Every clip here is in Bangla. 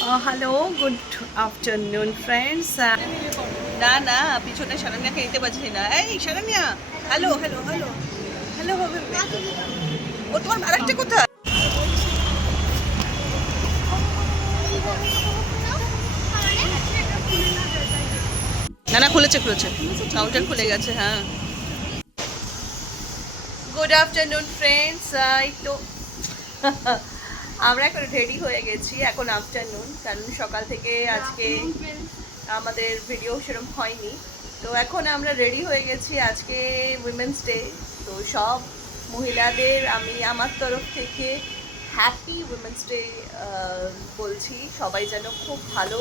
Hello, good afternoon friends. না না, পিছনে শারণ্যাকে নিতে পারছি না। এই শারণ্যা, হ্যালো হ্যালো হ্যালো হ্যালো হবে। ও তোমার আরেকটা কোথায়? না না, খুলেছে খুলেছে, কাউন্টার খুলে গেছে। হ্যাঁ, গুড আফটারনুন ফ্রেন্ডস। এই তো আমরা এখন রেডি হয়ে গেছি, এখন আফটারনুন, কারণ সকাল থেকে আজকে আমাদের ভিডিও সেরকম হয়নি। তো এখন আমরা রেডি হয়ে গেছি, আজকে উইমেন্স ডে। তো সব মহিলাদের আমি আমার তরফ থেকে হ্যাপি উইমেন্স ডে বলছি। সবাই যেন খুব ভালো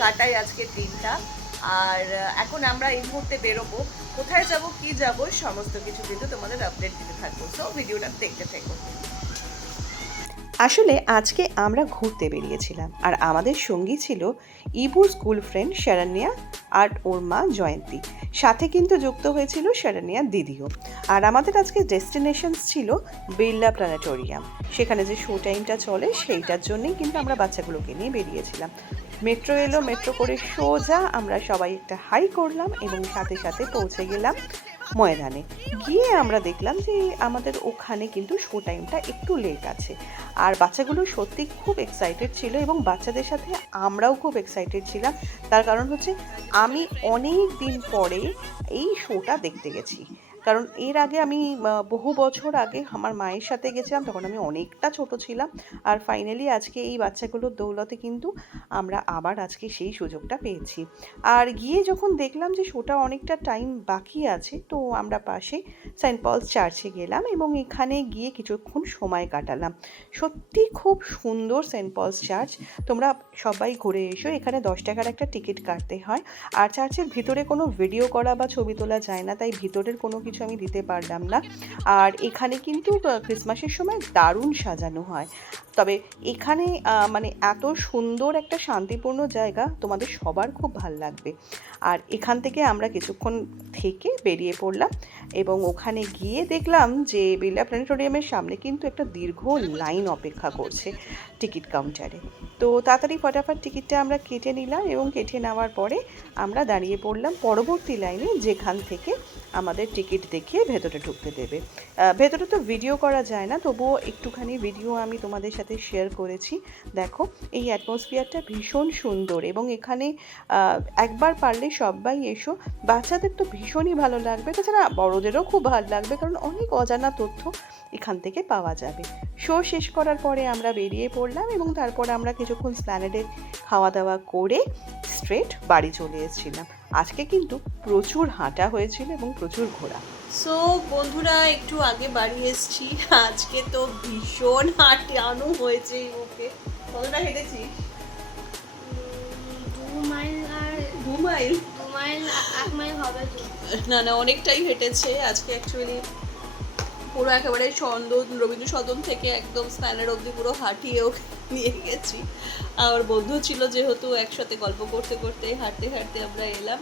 কাটায় আজকের দিনটা। আর এখন আমরা এই মুহূর্তে বেরোবো, কোথায় যাব কি যাব সমস্ত কিছু কিন্তু তোমাদের আপডেট দিতে থাকবো। সো ভিডিওটা দেখতে থাকো। আসলে আজকে আমরা ঘুরতে বেরিয়েছিলাম, আর আমাদের সঙ্গী ছিল ইবুর স্কুল ফ্রেন্ড শারণ্যা আর ওর মা জয়ন্তী। সাথে কিন্তু যুক্ত হয়েছিল শারণ্যার দিদিও। আর আমাদের আজকে ডেস্টিনেশন ছিল বিড়লা প্ল্যানেটোরিয়াম। সেখানে যে শো টাইমটা চলে সেইটার জন্যই কিন্তু আমরা বাচ্চাগুলোকে নিয়ে বেরিয়েছিলাম। মেট্রো এলো, মেট্রো করে সোজা আমরা সবাই একটা হাই করলাম এবং সাথে সাথে পৌঁছে গেলাম ময়দানে। গিয়ে আমরা দেখলাম যে আমাদের ওখানে কিন্তু শো টাইমটা একটু লেট আছে। আর বাচ্চাগুলো সত্যি খুব এক্সাইটেড ছিল এবং বাচ্চাদের সাথে আমরাও খুব এক্সাইটেড ছিলাম। তার কারণ হচ্ছে আমি অনেক দিন পরে এই শোটা দেখতে গেছি। কারণ এর আগে আমি বহু বছর আগে আমার মায়ের সাথে গেছিলাম, তখন আমি অনেকটা ছোট ছিলাম। আর ফাইনালি আজকে এই বাচ্চাগুলোর দৌলতে কিন্তু আমরা আবার আজকে সেই সুযোগটা পেয়েছি। আর গিয়ে যখন দেখলাম যে শোটা অনেকটা টাইম বাকি আছে, তো আমরা পাশে সেন্ট পলস চার্চে গেলাম এবং এখানে গিয়ে কিছুক্ষণ সময় কাটালাম। সত্যি খুব সুন্দর সেন্ট পলস চার্চ। তোমরা সবাই ঘুরে এসো। এখানে 10 টাকার একটা টিকিট কাটতে হয়। আর চার্চের ভিতরে কোনো ভিডিও করা বা ছবি তোলা যায় না, তাই ভিতরের কোনো কিছু আমি দিতে পারলাম না। আর এখানে কিন্তু ক্রিসমাসের সময় দারুণ সাজানো হয়। তবে এখানে মানে এত সুন্দর একটা শান্তিপূর্ণ জায়গা, তোমাদের সবার খুব ভাল লাগবে। আর এখান থেকে আমরা কিছুক্ষণ থেকে বেরিয়ে পড়লাম এবং ওখানে গিয়ে দেখলাম যে বিড়লা প্ল্যানেটোরিয়ামের সামনে কিন্তু একটা দীর্ঘ লাইন অপেক্ষা করছে টিকিট কাউন্টারে। তো তাড়াতাড়ি ফটাফট টিকিটটা আমরা কেটে নিলাম এবং কেটে নেওয়ার পরে আমরা দাঁড়িয়ে পড়লাম পরবর্তী লাইনে, যেখান থেকে আমাদের টিকিট দেখিয়ে ভেতরে ঢুকতে দেবে। ভেতরে তো ভিডিও করা যায় না, তবুও একটুখানি ভিডিও আমি তোমাদের সাথে শেয়ার করেছি। দেখো, এই অ্যাটমসফিয়ারটা ভীষণ সুন্দর এবং এখানে একবার পারলে সবাই এসো। বাচ্চাদের তো ভীষণই ভালো লাগবে, তাছাড়া বড়োদেরও খুব ভালো লাগবে, কারণ অনেক অজানা তথ্য এখান থেকে পাওয়া যাবে। শো শেষ করার পরে আমরা বেরিয়ে পড়লাম এবং তারপর আমরা কিছুক্ষণ স্প্ল্যানেডে খাওয়া দাওয়া করে স্ট্রেট বাড়ি চলে এসেছিলাম। আজকে কিন্তু প্রচুর হাঁটা হয়েছিল এবং প্রচুর ঘোরা। সো বন্ধুরা, একটু আগে বাড়ি এসেছি। আজকে তো ভীষণ হাঁটানো হয়েছে এই মুখে। কতটা হেঁটেছিস? 2 মাইল। আর 2 মাইল? 2 মাইল, 1 মাইল হবে তো। না না, অনেকটাই হেঁটেছে আজকে। অ্যাকচুয়ালি পুরো একেবারে সদন, রবীন্দ্র সদন থেকে একদম স্প্ল্যানেড অবধি পুরো হাঁটিয়েও নিয়ে গেছি। আর বন্ধু ছিল যেহেতু, একসাথে গল্প করতে করতে হাঁটতে হাঁটতে আমরা এলাম।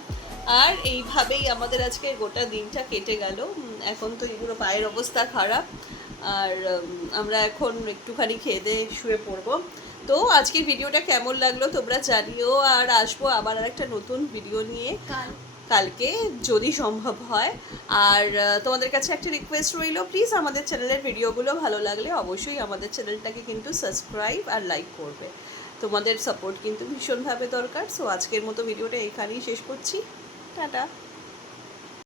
আর এইভাবেই আমাদের আজকে গোটা দিনটা কেটে গেল। এখন তো এগুলো পায়ের অবস্থা খারাপ। আর আমরা এখন একটুখানি খেয়ে দিয়ে শুয়ে পড়বো। তো আজকের ভিডিওটা কেমন লাগলো তোমরা জানিও। আর আসবো আবার একটা নতুন ভিডিও নিয়ে কালকে, যদি সম্ভব হয়। আর তোমাদের কাছে একটা রিকোয়েস্ট রইল, প্লিজ আমাদের চ্যানেলের ভিডিওগুলো ভালো লাগলে অবশ্যই আমাদের চ্যানেলটাকে কিন্তু সাবস্ক্রাইব আর লাইক করবে। তোমাদের সাপোর্ট কিন্তু ভীষণভাবে দরকার। সো আজকের মতো ভিডিওটা এখানেই শেষ করছি। টাটা।